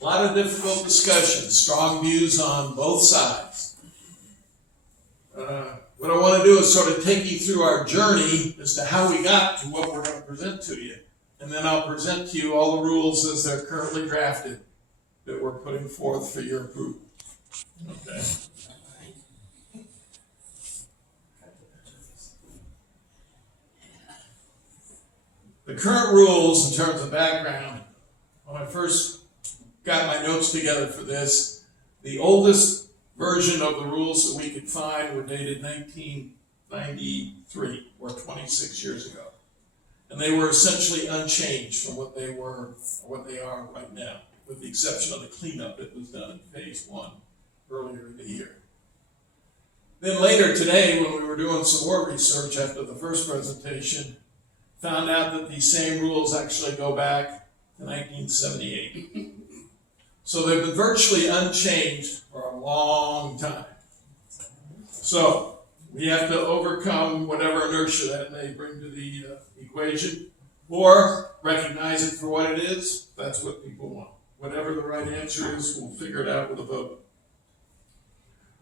A lot of difficult discussions, strong views on both sides. What I want to do is sort of take you through our journey as to how we got to what we're going to present to you. And then I'll present to you all the rules as they're currently drafted that we're putting forth for your approval. Okay. The current rules in terms of background, when I first got my notes together for this, the oldest version of the rules that we could find were dated 1993, or 26 years ago. And they were essentially unchanged from what they were, or what they are right now, with the exception of the cleanup that was done in phase 1 earlier in the year. Then later today, when we were doing some more research after the first presentation, found out that these same rules actually go back to 1978. So they've been virtually unchanged for a long time. So we have to overcome whatever inertia that may bring to the equation, or recognize it for what it is. That's what people want. Whatever the right answer is, we'll figure it out with a vote.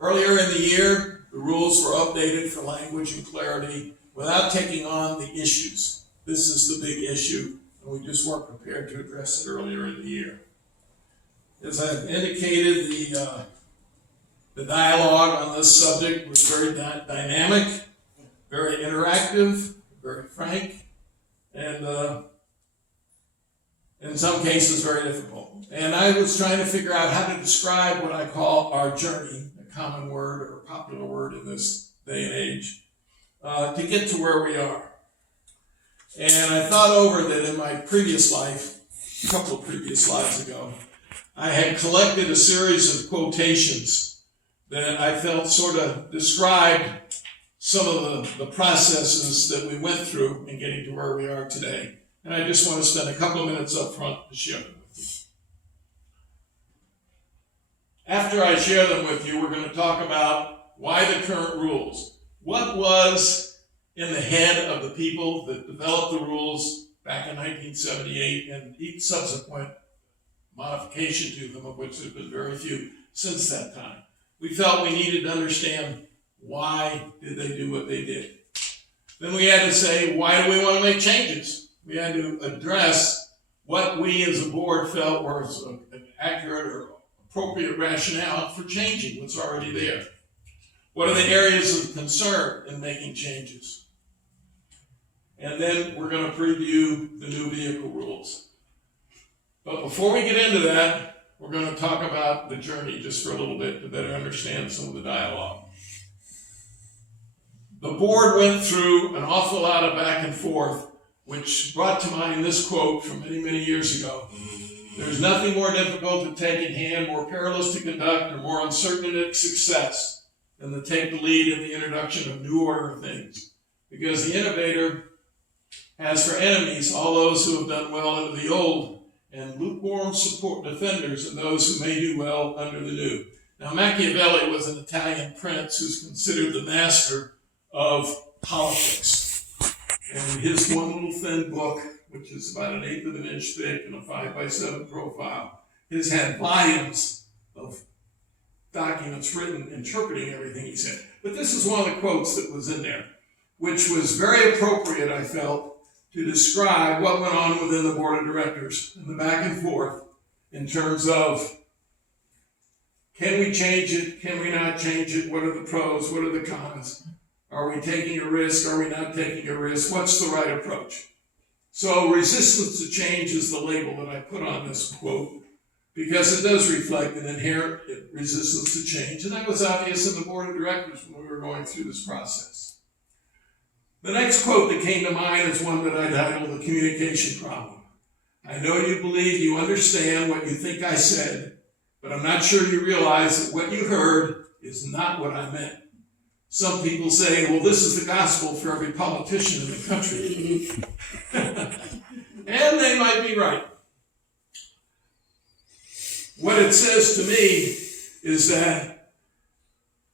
Earlier in the year, the rules were updated for language and clarity without taking on the issues. This is the big issue, and we just weren't prepared to address it earlier in the year. As I've indicated, the dialogue on this subject was very dynamic, very interactive, very frank, and in some cases very difficult. And I was trying to figure out how to describe what I call our journey, a common word or a popular word in this day and age, to get to where we are. And I thought over that in my previous life, a couple of previous lives ago, I had collected a series of quotations that I felt sort of described some of the processes that we went through in getting to where we are today. And I just want to spend a couple of minutes up front to share them with you. After I share them with you, we're going to talk about why the current rules. What was in the head of the people that developed the rules back in 1978 and each subsequent modification to them, of which there have been very few since that time. We felt we needed to understand why did they do what they did. Then we had to say, why do we want to make changes? We had to address what we as a board felt was an accurate or appropriate rationale for changing what's already there. What are the areas of concern in making changes? And then we're going to preview the new vehicle rules. But before we get into that, we're going to talk about the journey just for a little bit to better understand some of the dialogue. The board went through an awful lot of back and forth, which brought to mind this quote from many, many years ago. There's nothing more difficult to take in hand, more perilous to conduct, or more uncertain in its success than to take the lead in the introduction of new order things. Because the innovator has for enemies all those who have done well under the old, and lukewarm support defenders of those who may do well under the new. Now, Machiavelli was an Italian prince who's considered the master of politics. And his one little thin book, which is about 1/8 of an inch thick and a 5x7 profile, his had volumes of documents written interpreting everything he said. But this is one of the quotes that was in there, which was very appropriate, I felt, to describe what went on within the board of directors and the back and forth in terms of, can we change it? Can we not change it? What are the pros? What are the cons? Are we taking a risk? Are we not taking a risk? What's the right approach? So resistance to change is the label that I put on this quote, because it does reflect an inherent resistance to change. And that was obvious in the board of directors when we were going through this process. The next quote that came to mind is one that I titled The Communication Problem. I know you believe you understand what you think I said, but I'm not sure you realize that what you heard is not what I meant. Some people say, well, this is the gospel for every politician in the country. And they might be right. What it says to me is that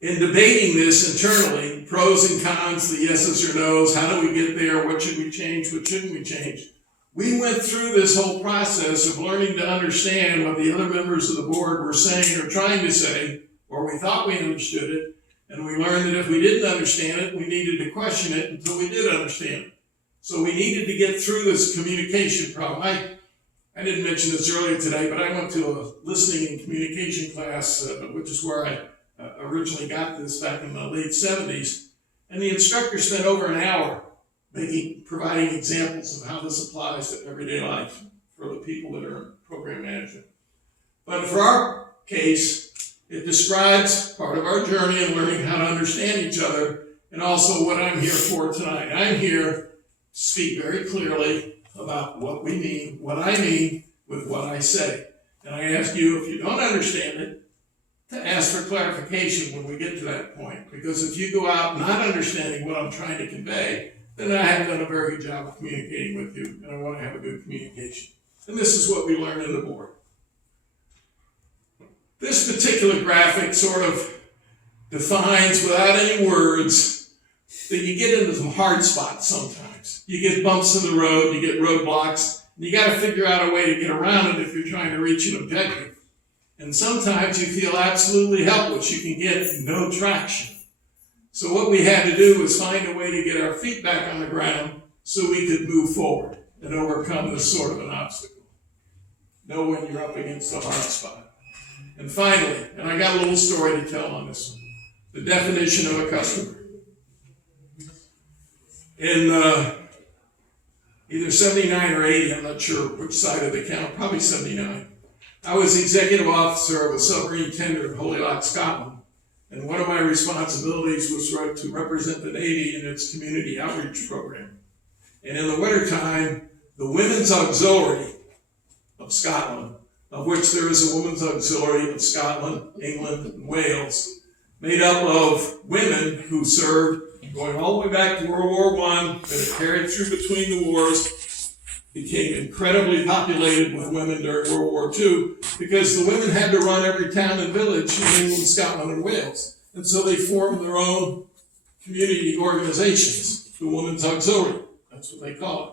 in debating this internally, pros and cons, the yeses or nos, how do we get there, what should we change, what shouldn't we change, We went through this whole process of learning to understand what the other members of the board were saying or trying to say, or we thought we understood it, and we learned that if we didn't understand it, we needed to question it until we did understand it. So we needed to get through this communication problem. I didn't mention this earlier today, but I went to a listening and communication class, which is where I originally got this back in the late 70s. And the instructor spent over an hour providing examples of how this applies to everyday life for the people that are in program management. But for our case, it describes part of our journey in learning how to understand each other, and also what I'm here for tonight. I'm here to speak very clearly about what we mean, what I mean with what I say. And I ask you, if you don't understand it, to ask for clarification when we get to that point. Because if you go out not understanding what I'm trying to convey, then I haven't done a very good job of communicating with you, and I want to have a good communication. And this is what we learned in the board. This particular graphic sort of defines, without any words, that you get into some hard spots sometimes. You get bumps in the road, you get roadblocks, and you got to figure out a way to get around it if you're trying to reach an objective. And sometimes you feel absolutely helpless. You can get no traction. So what we had to do was find a way to get our feet back on the ground so we could move forward and overcome this sort of an obstacle. Know when you're up against a hard spot. And finally, and I got a little story to tell on this one, the definition of a customer. In either 79 or 80, I'm not sure which side of the count, probably 79. I was executive officer of a submarine tender in Holyloch, Scotland, and one of my responsibilities was to represent the Navy in its community outreach program. And in the wintertime, the Women's Auxiliary of Scotland, of which there is a Women's Auxiliary of Scotland, England, and Wales, made up of women who served going all the way back to World War I, that it carried through between the wars, became incredibly populated with women during World War II, because the women had to run every town and village in England, Scotland, and Wales. And so they formed their own community organizations, the Women's Auxiliary. That's what they call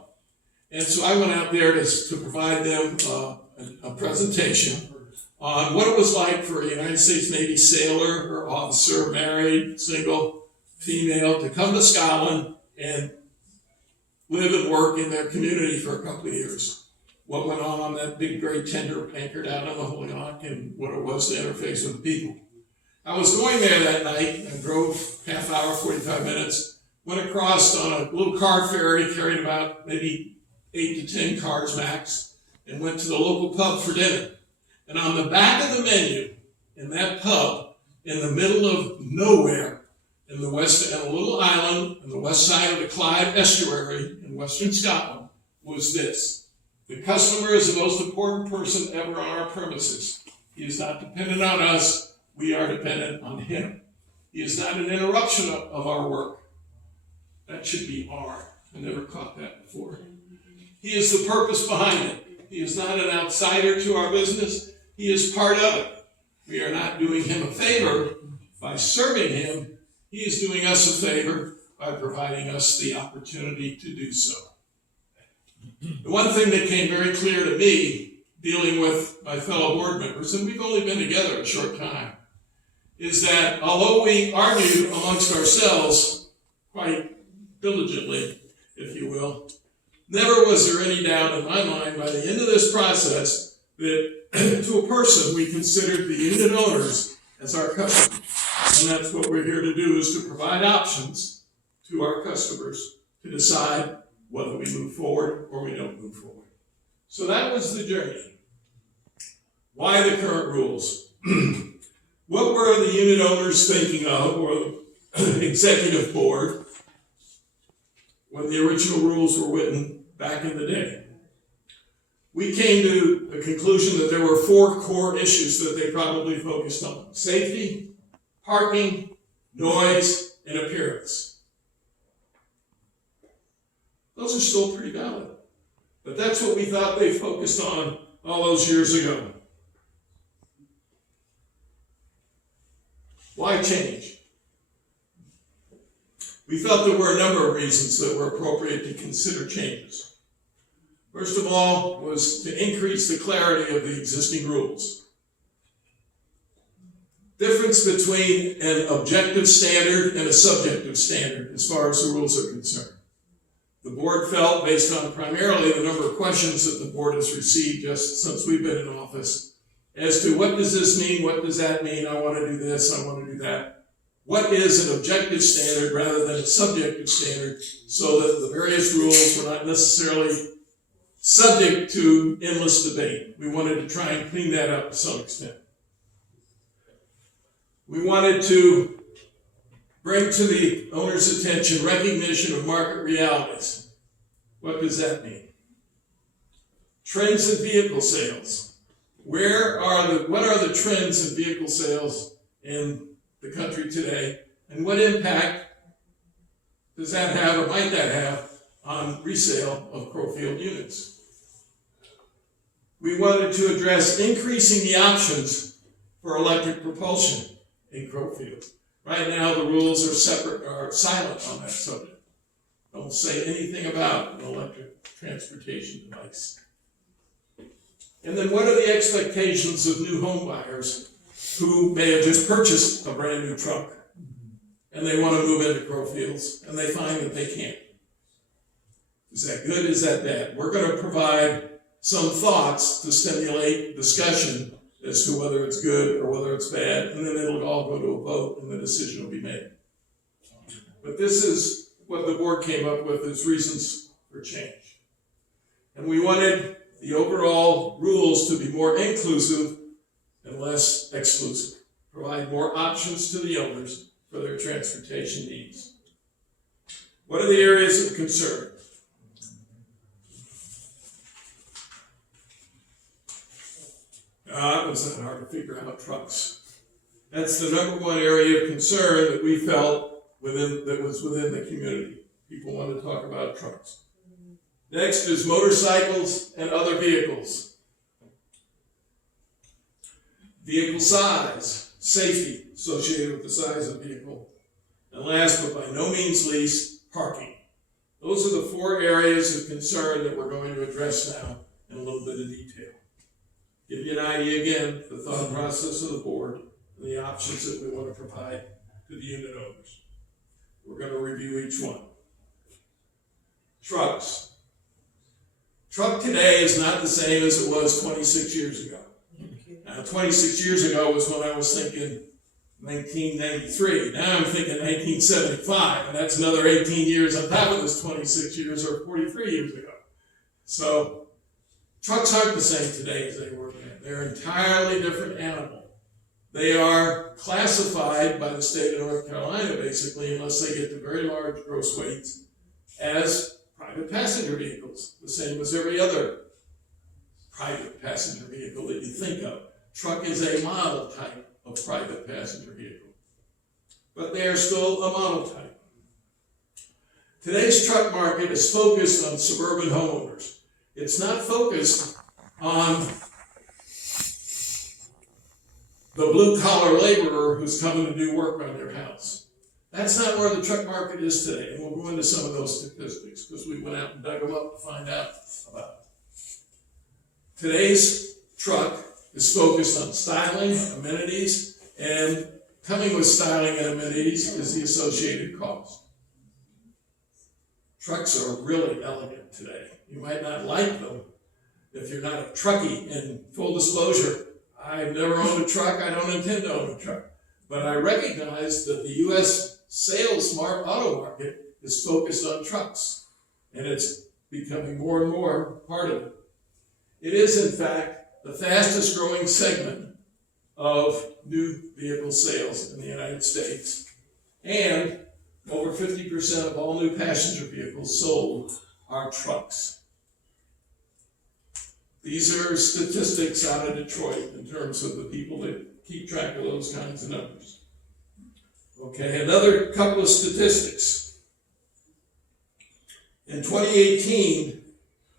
it. And so I went out there to provide them a presentation on what it was like for a United States Navy sailor or officer, married, single, female, to come to Scotland and live and work in their community for a couple of years. What went on that big gray tender anchored out on the Holyloch, and what it was to interface with people. I was going there that night and drove half hour, 45 minutes, went across on a little car ferry, carried about maybe 8 to 10 cars max, and went to the local pub for dinner. And on the back of the menu, in that pub, in the middle of nowhere, in the west, on a little island on the west side of the Clyde estuary in western Scotland, was this: the customer is the most important person ever on our premises. He is not dependent on us, we are dependent on him. He is not an interruption of our work. That should be R. I never caught that before. He is the purpose behind it. He is not an outsider to our business. He is part of it. We are not doing him a favor by serving him. He is doing us a favor by providing us the opportunity to do so. The one thing that came very clear to me, dealing with my fellow board members, and we've only been together a short time, is that although we argued amongst ourselves quite diligently, if you will, never was there any doubt in my mind by the end of this process that to a person we considered the unit owners as our customers. And that's what we're here to do, is to provide options to our customers to decide whether we move forward or we don't move forward. So that was the journey. Why the current rules? What were the unit owners thinking of, or the executive board, when the original rules were written back in the day? We came to the conclusion that there were 4 core issues that they probably focused on: safety, parking, noise, and appearance. Those are still pretty valid. But that's what we thought they focused on all those years ago. Why change? We felt there were a number of reasons that were appropriate to consider changes. First of all was to increase the clarity of the existing rules. Difference between an objective standard and a subjective standard as far as the rules are concerned. The board felt, based on primarily the number of questions that the board has received just since we've been in office, as to what does this mean, what does that mean, I want to do this, I want to do that. What is an objective standard rather than a subjective standard, so that the various rules were not necessarily subject to endless debate. We wanted to try and clean that up to some extent. We wanted to bring to the owner's attention recognition of market realities. What does that mean? Trends in vehicle sales. What are the trends in vehicle sales in the country today, and what impact does that have, or might that have, on resale of Crowfield units? We wanted to address increasing the options for electric propulsion in Crowfield. Right now, the rules are silent on that subject. Don't say anything about an electric transportation device. And then what are the expectations of new home buyers who may have just purchased a brand new truck and they want to move into Crowfields and they find that they can't? Is that good? Is that bad? We're going to provide some thoughts to stimulate discussion as to whether it's good or whether it's bad, and then it'll all go to a vote and the decision will be made. But this is what the board came up with as reasons for change. And we wanted the overall rules to be more inclusive and less exclusive, provide more options to the owners for their transportation needs. What are the areas of concern? It wasn't hard to figure out trucks. That's the number one area of concern that we felt was within the community. People want to talk about trucks. Next is motorcycles and other vehicles. Vehicle size, safety associated with the size of the vehicle. And last but by no means least, parking. Those are the four areas of concern that we're going to address now in a little bit of detail. Give you an idea again, the thought process of the board and the options that we want to provide to the unit owners. We're going to review each one. Trucks. Truck today is not the same as it was 26 years ago. Now, 26 years ago was when I was thinking 1993. Now I'm thinking 1975, and that's another 18 years on top of this 26 years or 43 years ago. So trucks aren't the same today as they were then. They're an entirely different animal. They are classified by the state of North Carolina, basically, unless they get to very large gross weights, as private passenger vehicles, the same as every other private passenger vehicle that you think of. Truck is a model type of private passenger vehicle, but they are still a model type. Today's truck market is focused on suburban homeowners. It's not focused on the blue-collar laborer who's coming to do work on your house. That's not where the truck market is today, and we'll go into some of those statistics because we went out and dug them up to find out about it. Today's truck is focused on styling, amenities, and coming with styling and amenities is the associated cost. Trucks are really elegant today. You might not like them if you're not a truckie. And full disclosure, I've never owned a truck. I don't intend to own a truck. But I recognize that the U.S. sales smart auto market is focused on trucks. And it's becoming more and more part of it. It is, in fact, the fastest growing segment of new vehicle sales in the United States. And over 50% of all new passenger vehicles sold are trucks. These are statistics out of Detroit in terms of the people that keep track of those kinds of numbers. Okay, another couple of statistics. In 2018,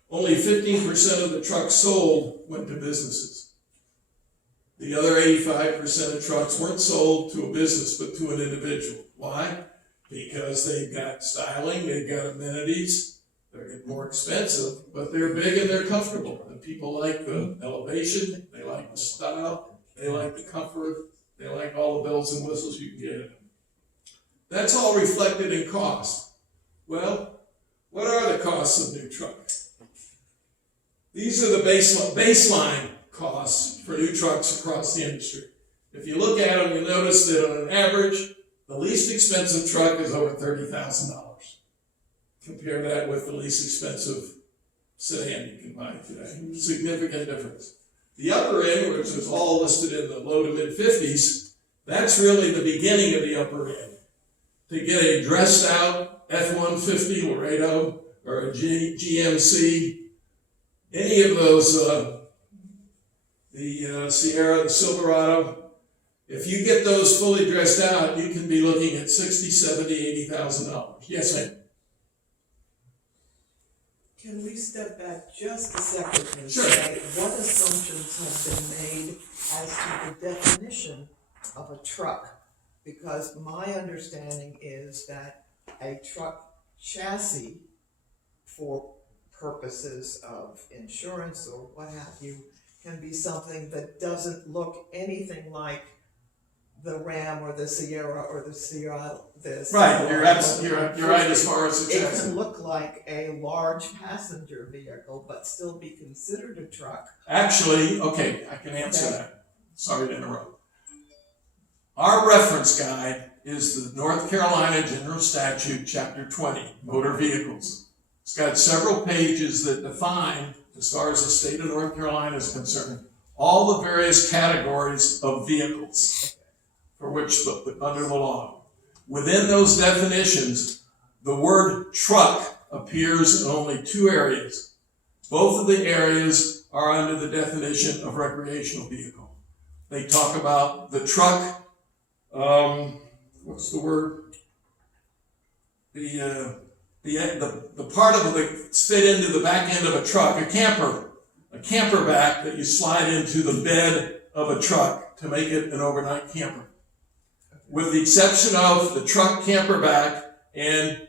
only 15% of the trucks sold went to businesses. The other 85% of trucks weren't sold to a business, but to an individual. Why? Because they've got styling, they've got amenities, They're getting more expensive, but they're big and they're comfortable. And people like the elevation, they like the style, they like the comfort, they like all the bells and whistles you can get in them. That's all reflected in cost. Well, what are the costs of new trucks? These are the baseline costs for new trucks across the industry. If you look at them, you'll notice that on an average, the least expensive truck is over $30,000. Compare that with the least expensive sedan you can buy today. Significant difference. The upper end, which is all listed in the low to mid 50s, that's really the beginning of the upper end. To get a dressed out F-150 Laredo or a GMC, any of those, the Sierra, the Silverado, if you get those fully dressed out, you can be looking at $60,000, $70,000, $80,000. Yes, ma'am. Can we step back just a second and Sure. say what assumptions have been made as to the definition of a truck? Because my understanding is that a truck chassis, for purposes of insurance or what have you, can be something that doesn't look anything like the Ram or the Sierra or the Sierra. Right, you're right as far as the It chassis. can look like a large passenger vehicle, but still be considered a truck. Actually, okay, I can answer that. Sorry to interrupt. Our reference guide is the North Carolina General Statute, Chapter 20, Motor Vehicles. It's got several pages that define, as far as the state of North Carolina is concerned, all the various categories of vehicles for which under the law. Within those definitions, the word truck appears in only two areas. Both of the areas are under the definition of recreational vehicle. They talk about the truck, what's the word? The part of it that fit into the back end of a truck, a camper back that you slide into the bed of a truck to make it an overnight camper. With the exception of the truck camper back and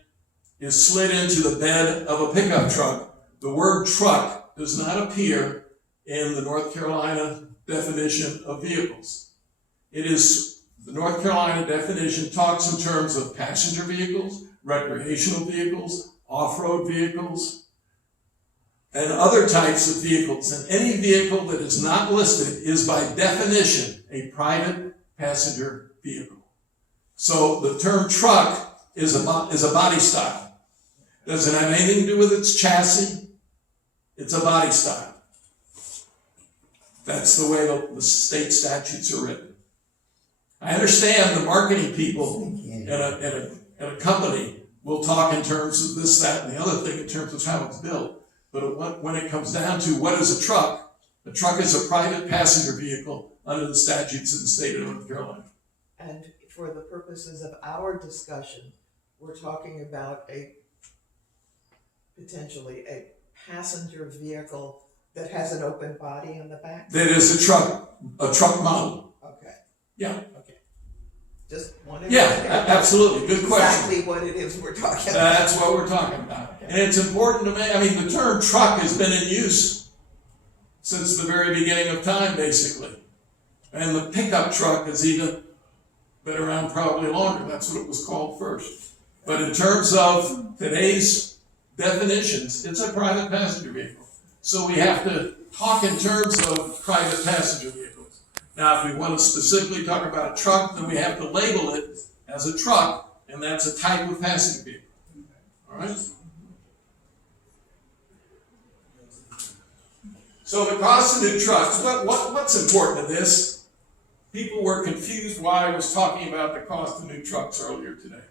is slid into the bed of a pickup truck, the word truck does not appear in the North Carolina definition of vehicles. It is, the North Carolina definition talks in terms of passenger vehicles, recreational vehicles, off-road vehicles, and other types of vehicles. And any vehicle that is not listed is by definition a private passenger vehicle. So the term truck is a body style. Doesn't have anything to do with its chassis. It's a body style. That's the way the state statutes are written. I understand the marketing people at a company will talk in terms of this, that, and the other thing in terms of how it's built. But when it comes down to what is a truck is a private passenger vehicle under the statutes of the state of North Carolina. And for the purposes of our discussion, we're talking about potentially a passenger vehicle that has an open body in the back? That is a truck model. Okay. Yeah. Okay. Just wanted Yeah, absolutely. Good question. Exactly what it is we're talking about. That's what we're talking about. And it's important to me, the term truck has been in use since the very beginning of time, basically. And the pickup truck has even been around probably longer. That's what it was called first. But in terms of today's definitions, it's a private passenger vehicle. So we have to talk in terms of private passenger vehicles. Now, if we want to specifically talk about a truck, then we have to label it as a truck, and that's a type of passenger vehicle. All right? So the cost of new trucks, what's important to this? People were confused why I was talking about the cost of new trucks earlier today.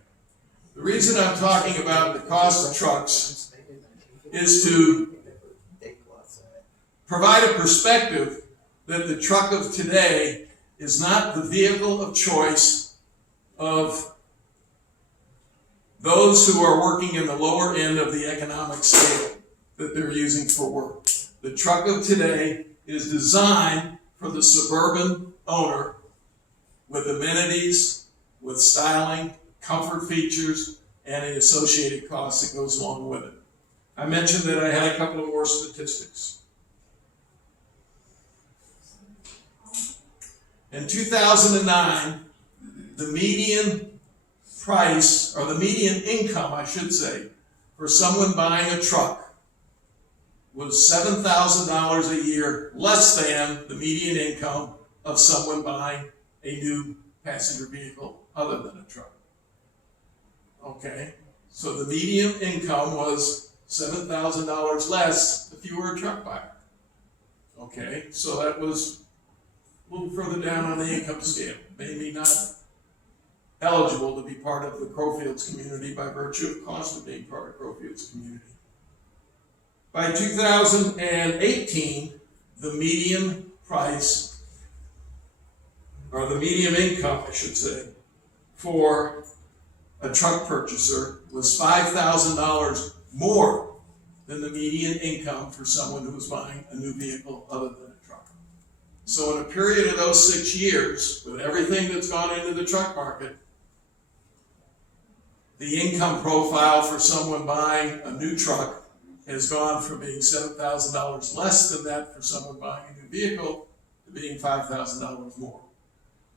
The reason I'm talking about the cost of trucks is to provide a perspective that the truck of today is not the vehicle of choice of those who are working in the lower end of the economic scale that they're using for work. The truck of today is designed for the suburban owner with amenities, with styling, comfort features, and the associated costs that goes along with it. I mentioned that I had a couple of more statistics. In 2009, the median price, or the median income, I should say, for someone buying a truck was $7,000 a year less than the median income of someone buying a new passenger vehicle other than a truck. Okay, so the median income was $7,000 less if you were a truck buyer. Okay, so that was a little further down on the income scale, maybe not eligible to be part of the Crowfields community by virtue of cost of being part of Crowfields community. By 2018, the median price, or the median income, I should say, for a truck purchaser was $5,000 more than the median income for someone who was buying a new vehicle other than a truck. So in a period of those 6 years, with everything that's gone into the truck market, the income profile for someone buying a new truck has gone from being $7,000 less than that for someone buying a new vehicle to being $5,000 more.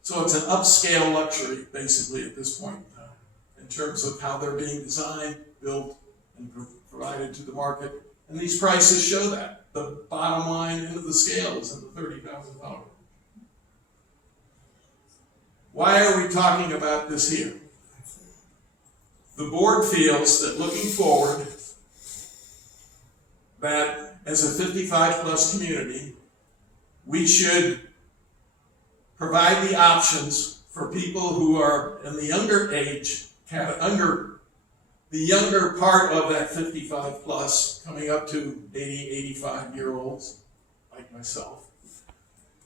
So it's an upscale luxury, basically, at this point in time, in terms of how they're being designed, built, and provided to the market. And these prices show that. The bottom line end of the scale is in the $30,000. Why are we talking about this here? The board feels that looking forward, that as a 55-plus community, we should provide the options for people who are in the younger age, the younger part of that 55-plus, coming up to 80, 85-year-olds, like myself,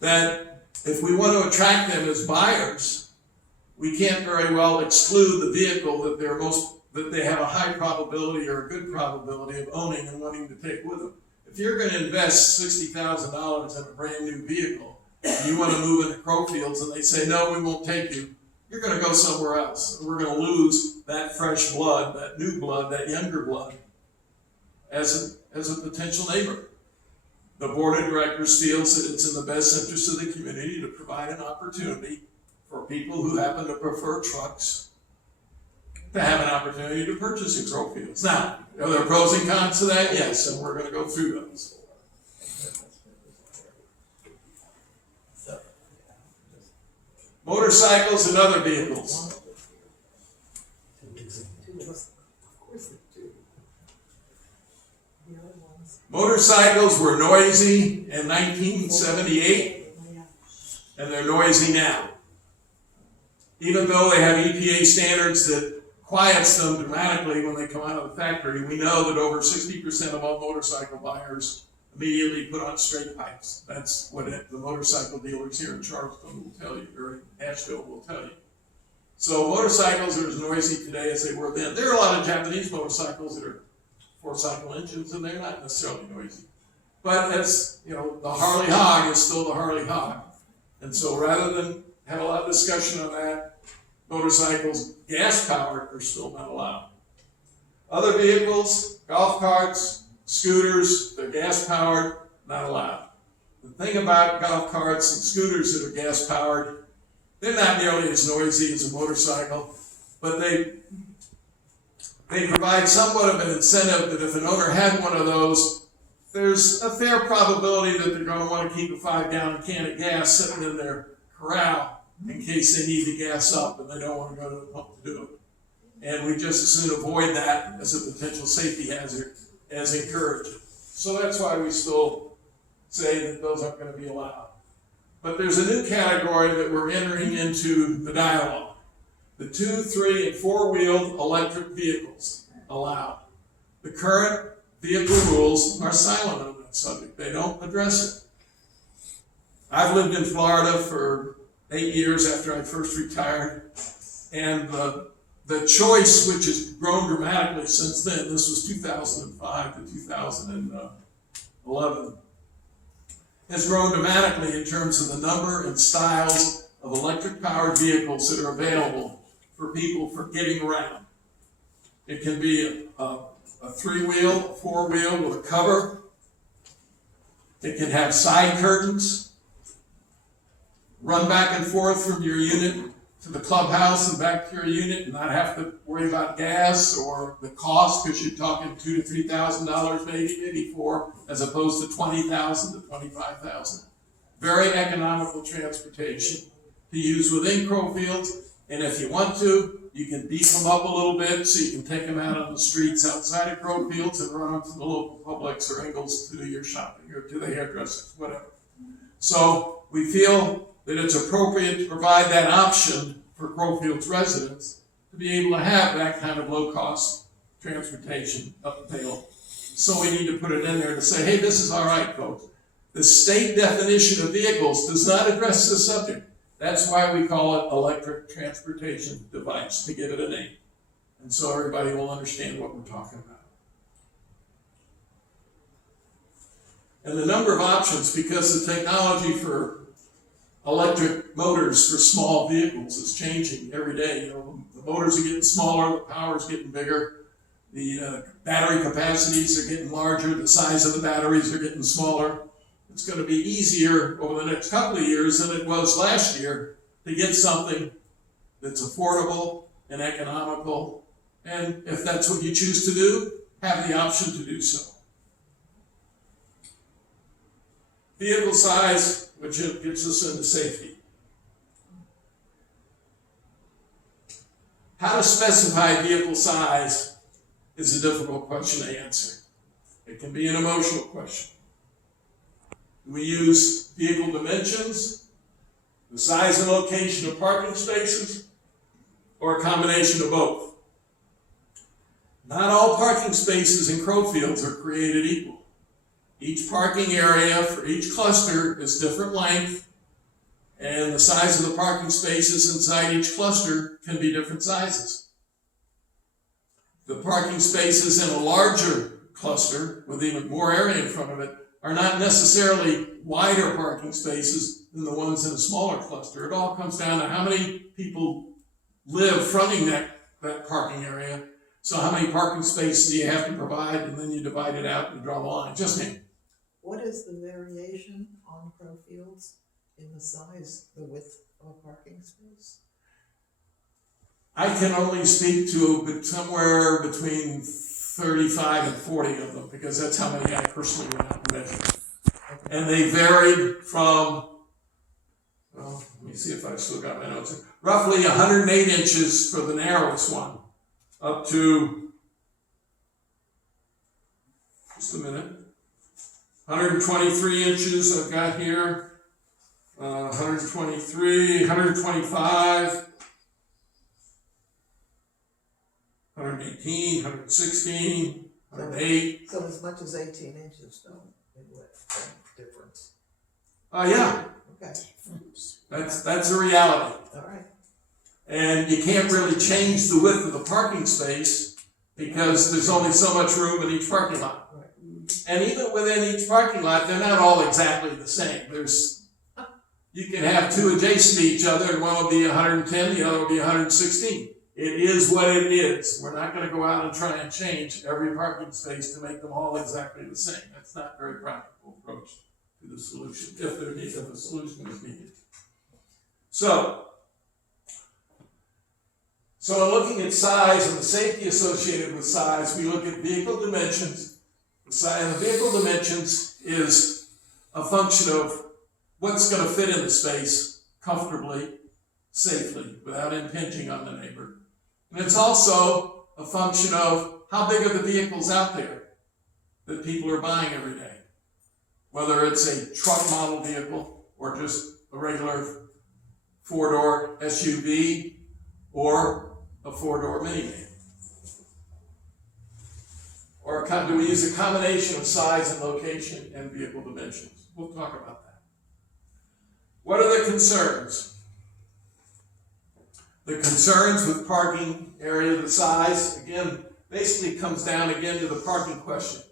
that if we want to attract them as buyers, we can't very well exclude the vehicle that they have a high probability or a good probability of owning and wanting to take with them. If you're going to invest $60,000 in a brand new vehicle, and you want to move into Crowfields and they say, no, we won't take you, you're going to go somewhere else. We're going to lose that fresh blood, that new blood, that younger blood as a potential neighbor. The board of directors feels that it's in the best interest of the community to provide an opportunity for people who happen to prefer trucks to have an opportunity to purchase in Crowfields. Now, are there pros and cons to that? Yes, and we're going to go through those. Motorcycles and other vehicles. Motorcycles were noisy in 1978, and they're noisy now. Even though they have EPA standards that quiets them dramatically when they come out of the factory, we know that over 60% of all motorcycle buyers immediately put on straight pipes. That's what the motorcycle dealers here in Charleston will tell you, or in Asheville will tell you. So motorcycles are as noisy today as they were then. There are a lot of Japanese motorcycles that are four-cycle engines, and they're not necessarily noisy. But as you know, the Harley Hog is still the Harley Hog. And so rather than have a lot of discussion on that, motorcycles, gas-powered, are still not allowed. Other vehicles, golf carts, scooters, they're gas-powered, not allowed. The thing about golf carts and scooters that are gas-powered, they're not nearly as noisy as a motorcycle, but they provide somewhat of an incentive that if an owner had one of those, there's a fair probability that they're going to want to keep a 5-gallon can of gas sitting in their corral in case they need to gas up and they don't want to go to the pump to do it. And we just as soon avoid that as a potential safety hazard as encourage it. So that's why we still say that those aren't going to be allowed. But there's a new category that we're entering into the dialogue. The 2-, 3-, and 4-wheeled electric vehicles allowed. The current vehicle rules are silent on that subject. They don't address it. I've lived in Florida for 8 years after I first retired, and the choice, which has grown dramatically since then, this was 2005 to 2011, has grown dramatically in terms of the number and styles of electric-powered vehicles that are available for people for getting around. It can be a a 3-wheel, a 4-wheel with a cover. It can have side curtains, run back and forth from your unit to the clubhouse and back to your unit and not have to worry about gas or the cost, because you're talking $2,000 to $3,000 maybe $4,000, as opposed to $20,000 to $25,000. Very economical transportation to use within Crowfields, and if you want to, you can beef them up a little bit so you can take them out on the streets outside of Crowfields and run them to the local Publix or Ingles to do your shopping or to the hairdressers, whatever. So we feel that it's appropriate to provide that option for Crowfields residents to be able to have that kind of low-cost transportation available. So we need to put it in there to say, hey, this is all right, folks. The state definition of vehicles does not address this subject. That's why we call it electric transportation device, to give it a name. And so everybody will understand what we're talking about. And the number of options, because the technology for electric motors for small vehicles is changing every day. You know, the motors are getting smaller, the power's getting bigger, the battery capacities are getting larger, the size of the batteries are getting smaller. It's going to be easier over the next couple of years than it was last year to get something that's affordable and economical. And if that's what you choose to do, have the option to do so. Vehicle size, which gets us into safety. How to specify vehicle size is a difficult question to answer. It can be an emotional question. We use vehicle dimensions, the size and location of parking spaces, or a combination of both. Not all parking spaces in Crowfields are created equal. Each parking area for each cluster is different length, and the size of the parking spaces inside each cluster can be different sizes. The parking spaces in a larger cluster with even more area in front of it are not necessarily wider parking spaces than the ones in a smaller cluster. It all comes down to how many people live fronting that parking area. So how many parking spaces do you have to provide, and then you divide it out and draw the line. Just name. What is the variation on Crowfields in the size, the width of a parking space? I can only speak to somewhere between 35 and 40 of them, because that's how many I personally went out and measured. And they varied from, well, let me see if I've still got my notes here, roughly 108 inches for the narrowest one, up to, just a minute, 123 inches I've got here, 123, 125, 118, 116, 108. So as much as 18 inches, though, in width difference. Yeah, Okay, that's a reality. all right. And you can't really change the width of the parking space because there's only so much room in each parking lot. Right. And even within each parking lot, they're not all exactly the same. You can have two adjacent to each other, and one will be 110, the other will be 116. It is what it is. We're not going to go out and try and change every parking space to make them all exactly the same. That's not a very practical approach to the solution, if a solution is needed. So in looking at size and the safety associated with size, we look at vehicle dimensions. And the vehicle dimensions is a function of what's going to fit in the space comfortably, safely, without impinging on the neighbor. And it's also a function of how big are the vehicles out there that people are buying every day. Whether it's a truck model vehicle or just a regular 4-door SUV or a 4-door minivan. Or do we use a combination of size and location and vehicle dimensions? We'll talk about that. What are the concerns? The concerns with parking area, the size, again, basically comes down again to the parking question.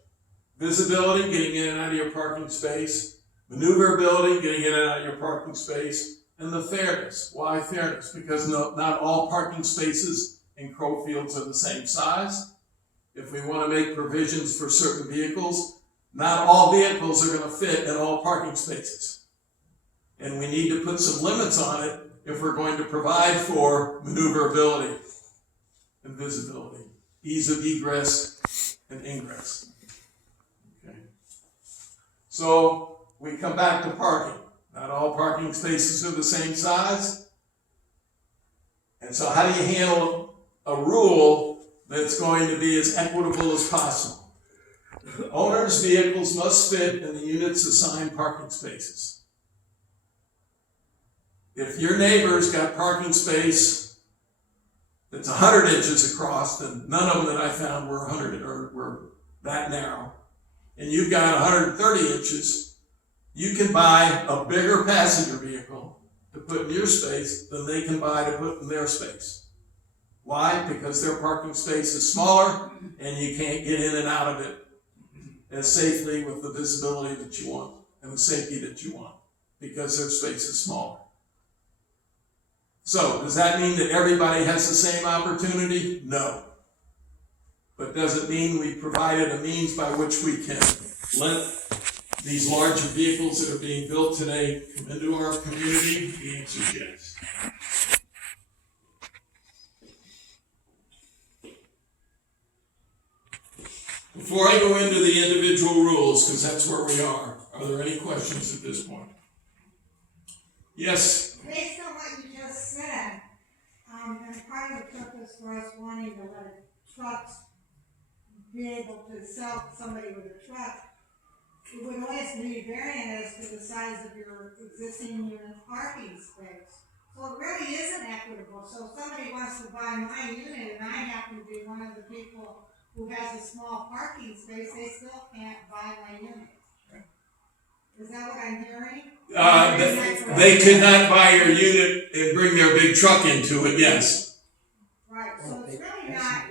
Visibility, getting in and out of your parking space. Maneuverability, getting in and out of your parking space. And the fairness. Why fairness? Because not all parking spaces in Crowfields are the same size. if we want to make provisions for certain vehicles, not all vehicles are going to fit in all parking spaces. And we need to put some limits on it if we're going to provide for maneuverability and visibility, ease of egress and ingress. Okay. So we come back to parking. Not all parking spaces are the same size. And so how do you handle a rule that's going to be as equitable as possible? Owners' vehicles must fit in the unit's assigned parking spaces. If your neighbor's got parking space that's 100 inches across, and none of them that I found were 100 or were that narrow, and you've got 130 inches, you can buy a bigger passenger vehicle to put in your space than they can buy to put in their space. Why? Because their parking space is smaller and you can't get in and out of it as safely with the visibility that you want and the safety that you want because their space is smaller. So, does that mean that everybody has the same opportunity? No. But does it mean we provided a means by which we can let these larger vehicles that are being built today come into our community? The answer is yes. Before I go into the individual rules, because that's where we are there any questions at this point? Yes? Based on what you just said, and part of the purpose for us wanting to let trucks be able to sell somebody with a truck, it would always be varying as to the size of your existing unit parking space. So it really isn't equitable. So if somebody wants to buy my unit and I happen to be one of the people who has a small parking space, they still can't buy my unit. Is that what I'm hearing? They could not buy your unit and bring their big truck into it, yes. Right, so it's really not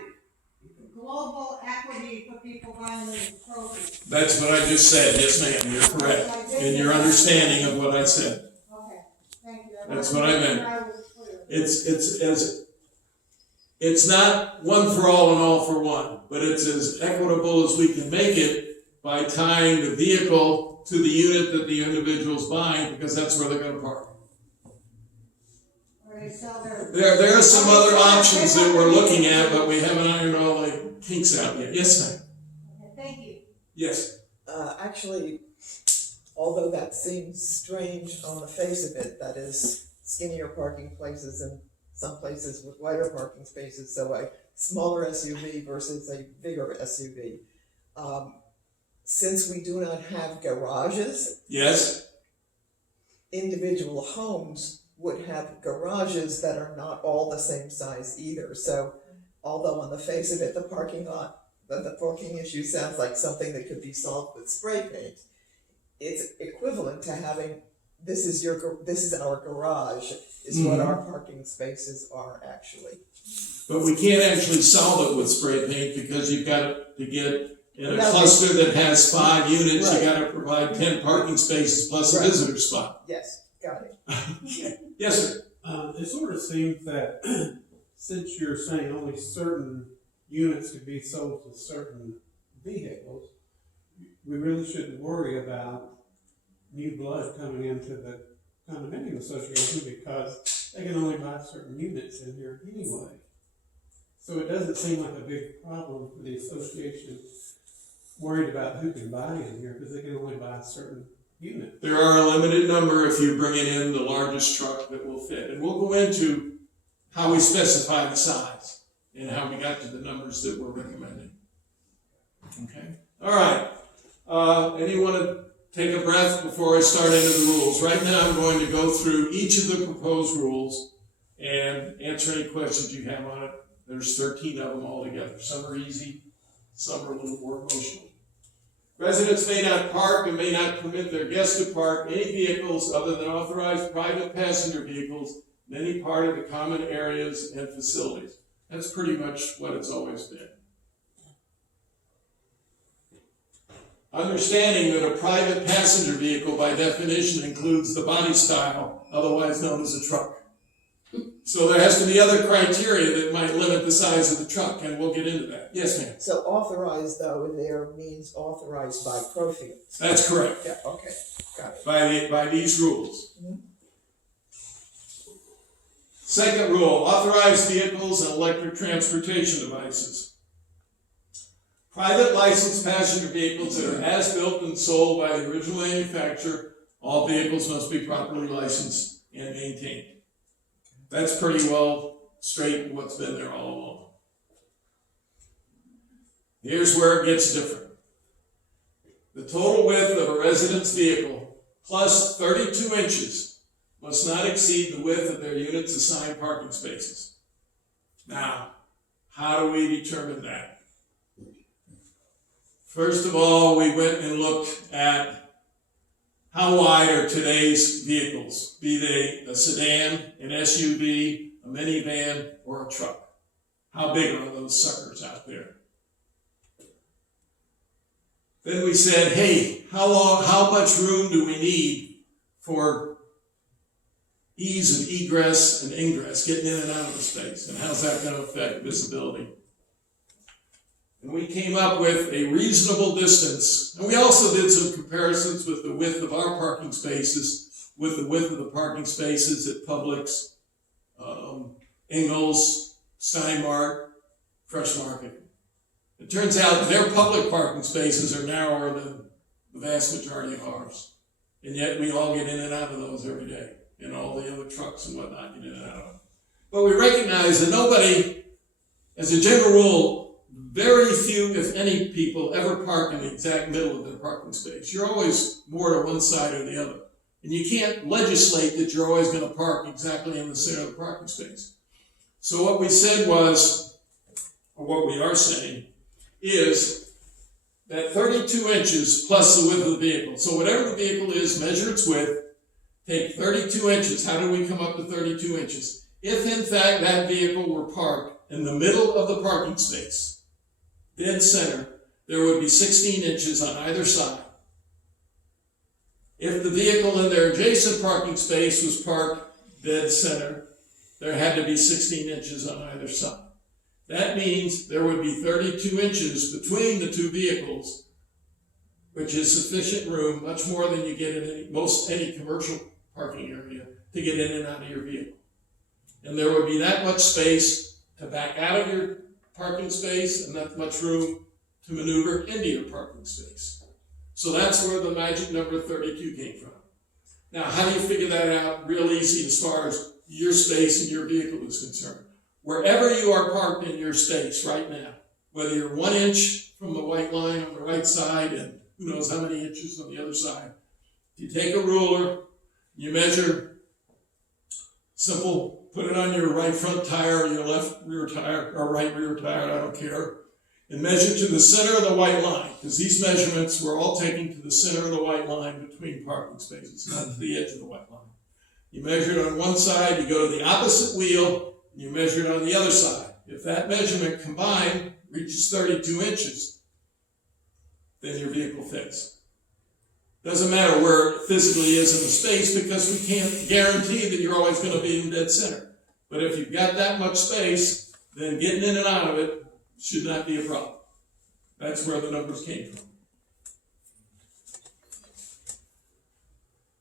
global equity for people buying little trophies. That's what I just said. Yes, ma'am, you're correct. In your understanding of what I said. Okay, thank you. That's what I meant. It's not one for all and all for one, but it's as equitable as we can make it by tying the vehicle to the unit that the individual's buying, because that's where they're going to park. There are some other options that we're looking at, but we haven't ironed all the kinks out yet. Yes, ma'am. Okay, thank you. Yes. Actually, although that seems strange on the face of it, that is skinnier parking places and some places with wider parking spaces, so a smaller SUV versus a bigger SUV. Since we do not have garages, yes, individual homes would have garages that are not all the same size either. So although on the face of it, the parking issue sounds like something that could be solved with spray paint, it's equivalent to having, this is our garage, is what our parking spaces are actually. but we can't actually solve it with spray paint because you've got to get in a cluster that has 5 units, right. You got to provide 10 parking spaces plus a visitor spot. Yes, got it. Okay. Yes, sir. It sort of seems that since you're saying only certain units could be sold to certain vehicles, we really shouldn't worry about new blood coming into the condominium association because they can only buy certain units in here anyway. So it doesn't seem like a big problem for the association worried about who can buy in here because they can only buy a certain unit. There are a limited number if you're bringing in the largest truck that will fit. And we'll go into how we specify the size and how we got to the numbers that we're recommending. Okay? All right. Anyone want to take a breath before I start into the rules? Right now I'm going to go through each of the proposed rules and answer any questions you have on it. There's 13 of them altogether. Some are easy, some are a little more emotional. Residents may not park and may not permit their guests to park any vehicles other than authorized private passenger vehicles in any part of the common areas and facilities. That's pretty much what it's always been. Understanding that a private passenger vehicle by definition includes the body style, otherwise known as a truck. So there has to be other criteria that might limit the size of the truck, and we'll get into that. Yes, ma'am. So authorized though in there means authorized by Crowfields. That's correct. Yeah, okay, got it. By these rules. Mhm. Second rule, authorized vehicles and electric transportation devices. Private licensed passenger vehicles that are as built and sold by the original manufacturer, all vehicles must be properly licensed and maintained. That's pretty well straight what's been there all along. Here's where it gets different. The total width of a resident's vehicle plus 32 inches must not exceed the width of their unit's assigned parking spaces. Now, how do we determine that? First of all, we went and looked at how wide are today's vehicles, be they a sedan, an SUV, a minivan, or a truck. How big are those suckers out there? Then we said, hey, how much room do we need for ease of egress and ingress, getting in and out of the space, and how's that going to affect visibility? And we came up with a reasonable distance, and we also did some comparisons with the width of our parking spaces, with the width of the parking spaces at Publix, Ingles, Steinmart, Fresh Market. It turns out their public parking spaces are narrower than the vast majority of ours, and yet we all get in and out of those every day, and all the other trucks and whatnot get in and out of them. But we recognize that nobody, as a general rule, very few, if any, people ever park in the exact middle of their parking space. You're always more to one side or the other. And you can't legislate that you're always going to park exactly in the center of the parking space. So what we said was, or what we are saying, is that 32 inches plus the width of the vehicle. So whatever the vehicle is, measure its width, take 32 inches. How do we come up to 32 inches? If in fact that vehicle were parked in the middle of the parking space, dead center, there would be 16 inches on either side. If the vehicle in their adjacent parking space was parked dead center, there had to be 16 inches on either side. That means there would be 32 inches between the two vehicles, which is sufficient room, much more than you get in any commercial parking area, to get in and out of your vehicle. And there would be that much space to back out of your parking space and that much room to maneuver into your parking space. So that's where the magic number 32 came from. Now, how do you figure that out? Real easy as far as your space and your vehicle is concerned. Wherever you are parked in your space right now, whether you're 1 inch from the white line on the right side and who knows how many inches on the other side, if you take a ruler, you measure, simple, put it on your right front tire, your left rear tire, or right rear tire, I don't care, and measure to the center of the white line, because these measurements were all taken to the center of the white line between parking spaces, not to the edge of the white line. You measure it on one side, you go to the opposite wheel, and you measure it on the other side. If that measurement combined reaches 32 inches, then your vehicle fits. Doesn't matter where it physically is in the space, because we can't guarantee that you're always going to be in dead center. But if you've got that much space, then getting in and out of it should not be a problem. That's where the numbers came from.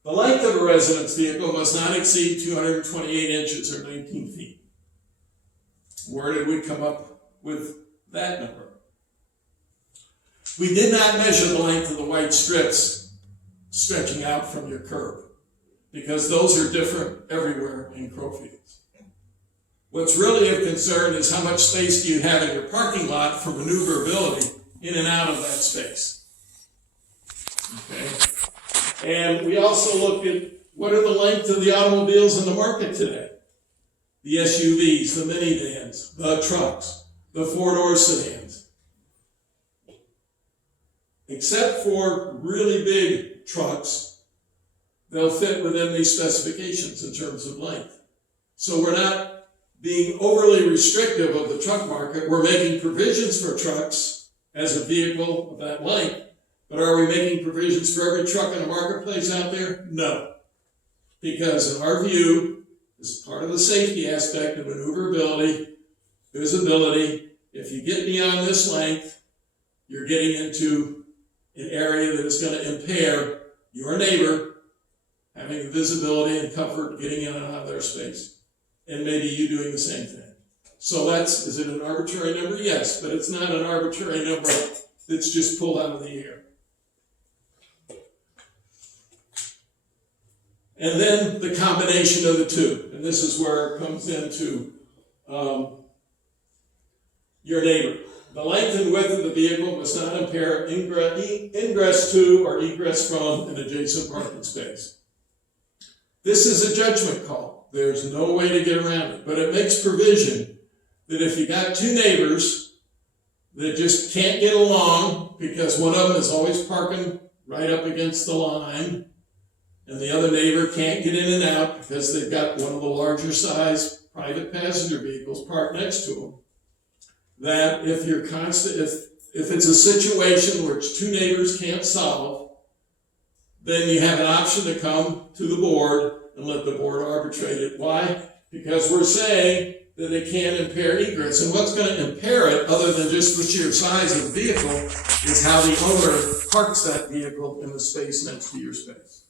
The length of a residence vehicle must not exceed 228 inches or 19 feet. Where did we come up with that number? We did not measure the length of the white strips stretching out from your curb, because those are different everywhere in Crowfields. What's really of concern is how much space do you have in your parking lot for maneuverability in and out of that space. Okay? And we also looked at what are the length of the automobiles in the market today. The SUVs, the minivans, the trucks, the four-door sedans. Except for really big trucks, they'll fit within these specifications in terms of length. So we're not being overly restrictive of the truck market. We're making provisions for trucks as a vehicle of that length, but are we making provisions for every truck in the marketplace out there? No. Because in our view, as part of the safety aspect of maneuverability, visibility. If you get beyond this length, you're getting into an area that is going to impair your neighbor having the visibility and comfort getting in and out of their space. And maybe you doing the same thing. So is it an arbitrary number? Yes, but it's not an arbitrary number that's just pulled out of the air. And then the combination of the two. And this is where it comes into your neighbor. The length and width of the vehicle must not impair ingress to or egress from an adjacent parking space. This is a judgment call. There's no way to get around it. But it makes provision that if you got two neighbors that just can't get along because one of them is always parking right up against the line, and the other neighbor can't get in and out because they've got one of the larger size private passenger vehicles parked next to them, that if it's a situation which two neighbors can't solve, then you have an option to come to the board and let the board arbitrate it. Why? Because we're saying that it can't impair egress. And what's going to impair it, other than just the sheer size of the vehicle, is how the owner parks that vehicle in the space next to your space.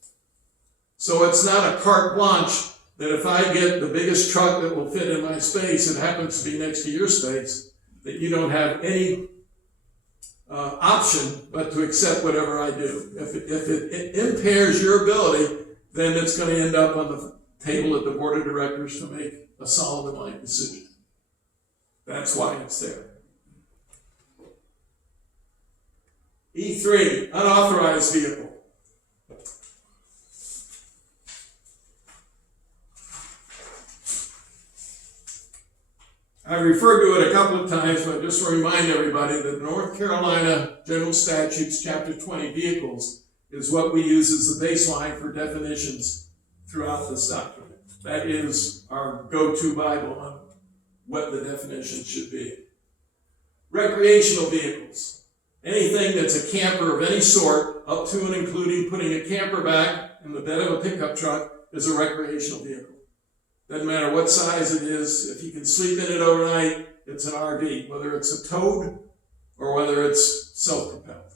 So it's not a carte blanche that if I get the biggest truck that will fit in my space, it happens to be next to your space, that you don't have any option but to accept whatever I do. If it impairs your ability, then it's going to end up on the table at the board of directors to make a Solomon-like decision. That's why it's there. E3, unauthorized vehicle. I referred to it a couple of times, but just to remind everybody that North Carolina General Statutes, Chapter 20, vehicles, is what we use as the baseline for definitions throughout this document. That is our go-to Bible on what the definition should be. Recreational vehicles. Anything that's a camper of any sort, up to and including putting a camper back in the bed of a pickup truck, is a recreational vehicle. Doesn't matter what size it is. If you can sleep in it overnight, it's an RV, whether it's a towed or whether it's self-propelled.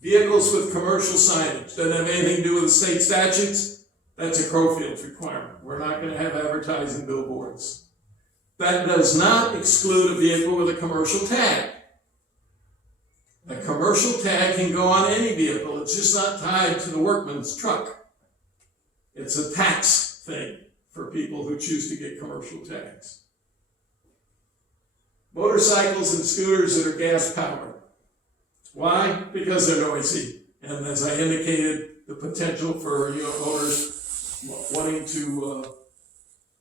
Vehicles with commercial signage. Doesn't have anything to do with the state statutes. That's a Crowfields requirement. We're not going to have advertising billboards. That does not exclude a vehicle with a commercial tag. A commercial tag can go on any vehicle. It's just not tied to the workman's truck. It's a tax thing for people who choose to get commercial tags. Motorcycles and scooters that are gas-powered. Why? Because they're noisy. And as I indicated, the potential for owners wanting to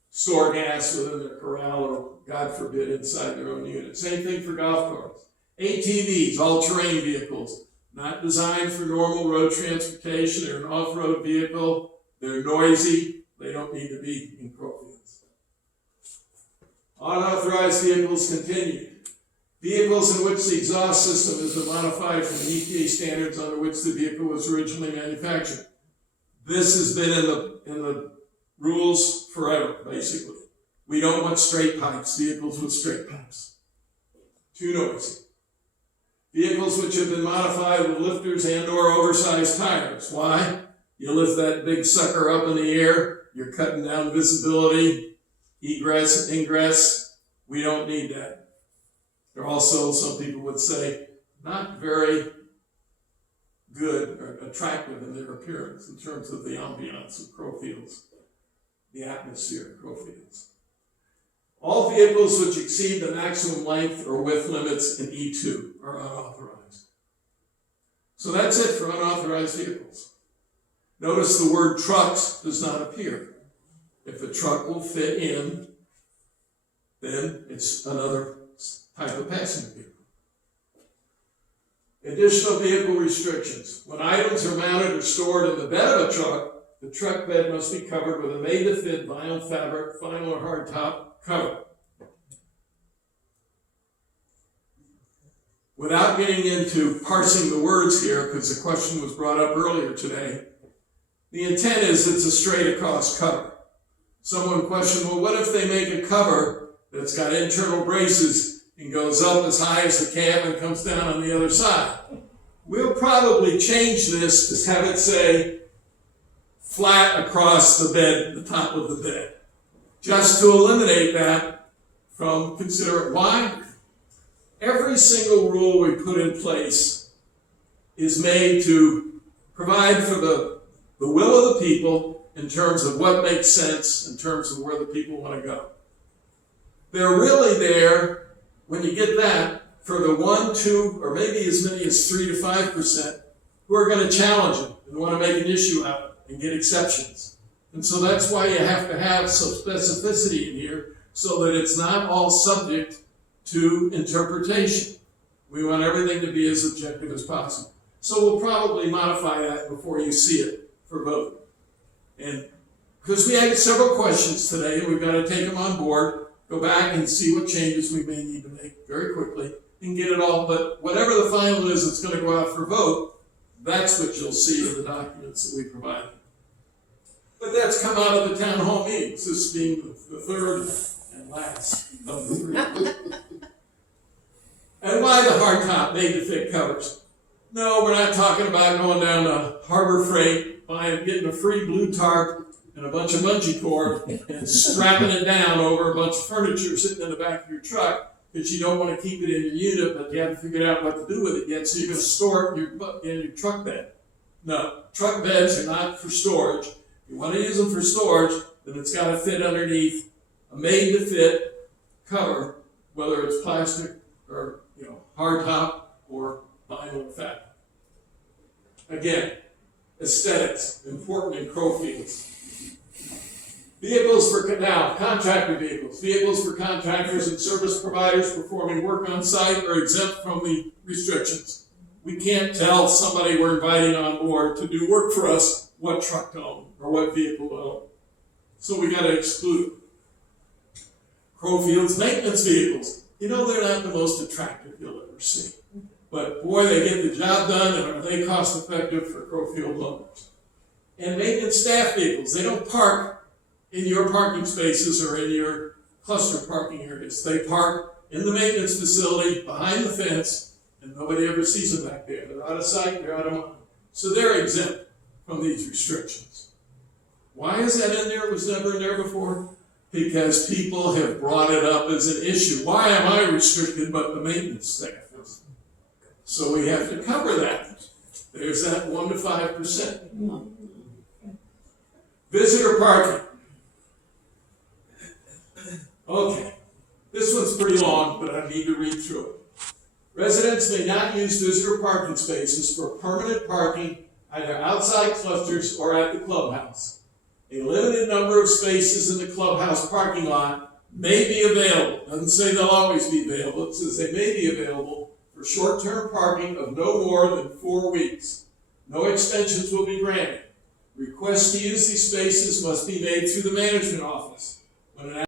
store gas within their corral or, God forbid, inside their own unit. Same thing for golf carts. ATVs, all-terrain vehicles, not designed for normal road transportation. They're an off-road vehicle. They're noisy. They don't need to be in Crowfields. Unauthorized vehicles continue. Vehicles in which the exhaust system has been modified from the EPA standards under which the vehicle was originally manufactured. This has been in the rules forever, basically. We don't want straight pipes, vehicles with straight pipes. Too noisy. Vehicles which have been modified with lifters and or oversized tires. Why? You lift that big sucker up in the air, you're cutting down visibility, egress, ingress. We don't need that. They're also, some people would say, not very good or attractive in their appearance in terms of the ambiance of Crowfields, the atmosphere of Crowfields. All vehicles which exceed the maximum length or width limits in E2 are unauthorized. So that's it for unauthorized vehicles. Notice the word trucks does not appear. If a truck will fit in, then it's another type of passenger vehicle. Additional vehicle restrictions. When items are mounted or stored in the bed of a truck, the truck bed must be covered with a made-to-fit vinyl fabric, vinyl or hardtop cover. Without getting into parsing the words here, because the question was brought up earlier today, The intent is it's a straight across cover. Someone questioned, well, what if they make a cover that's got internal braces and goes up as high as the cab and comes down on the other side? We'll probably change this to have it say flat across the bed, the top of the bed, just to eliminate that from consider. Why? Every single rule we put in place is made to provide for the will of the people in terms of what makes sense, in terms of where the people want to go. They're really there, when you get that, for the 1, 2, or maybe as many as 3 to 5% who are going to challenge it and want to make an issue out of it and get exceptions. And so that's why you have to have some specificity in here so that it's not all subject to interpretation. We want everything to be as objective as possible. So we'll probably modify that before you see it for vote. And because we had several questions today, we've got to take them on board, go back and see what changes we may need to make very quickly and get it all. But whatever the final is that's going to go out for vote, that's what you'll see in the documents that we provided. But that's come out of the town hall meetings, this being the third and last of the three. And why the hardtop made to fit covers? No, we're not talking about going down to Harbor Freight, getting a free blue tarp and a bunch of bungee cord and strapping it down over a bunch of furniture sitting in the back of your truck because you don't want to keep it in your unit, but you haven't figured out what to do with it yet, so you're going to store it in your truck bed. No, truck beds are not for storage. If you want to use them for storage, then it's got to fit underneath a made-to-fit cover, whether it's plastic or hardtop or vinyl or fabric. Again, aesthetics, important in Crowfields. Vehicles for contractor vehicles for contractors and service providers performing work on site are exempt from the restrictions. We can't tell somebody we're inviting on board to do work for us what truck to own or what vehicle to own. So we got to exclude it. Crowfields maintenance vehicles. They're not the most attractive you'll ever see. But boy, they get the job done, and are they cost effective for Crowfield owners. And maintenance staff vehicles. They don't park in your parking spaces or in your cluster parking areas. They park in the maintenance facility behind the fence, and nobody ever sees them back there. They're out of sight, they're out of mind. So they're exempt from these restrictions. Why is that in there? It was never in there before? Because people have brought it up as an issue. Why am I restricted but the maintenance staff isn't? So we have to cover that. There's that 1 to 5%. Visitor parking. Okay, this one's pretty long, but I need to read through it. Residents may not use visitor parking spaces for permanent parking either outside clusters or at the clubhouse. A limited number of spaces in the clubhouse parking lot may be available. It doesn't say they'll always be available. It says they may be available for short-term parking of no more than 4 weeks. No extensions will be granted. Requests to use these spaces must be made through the management office. When an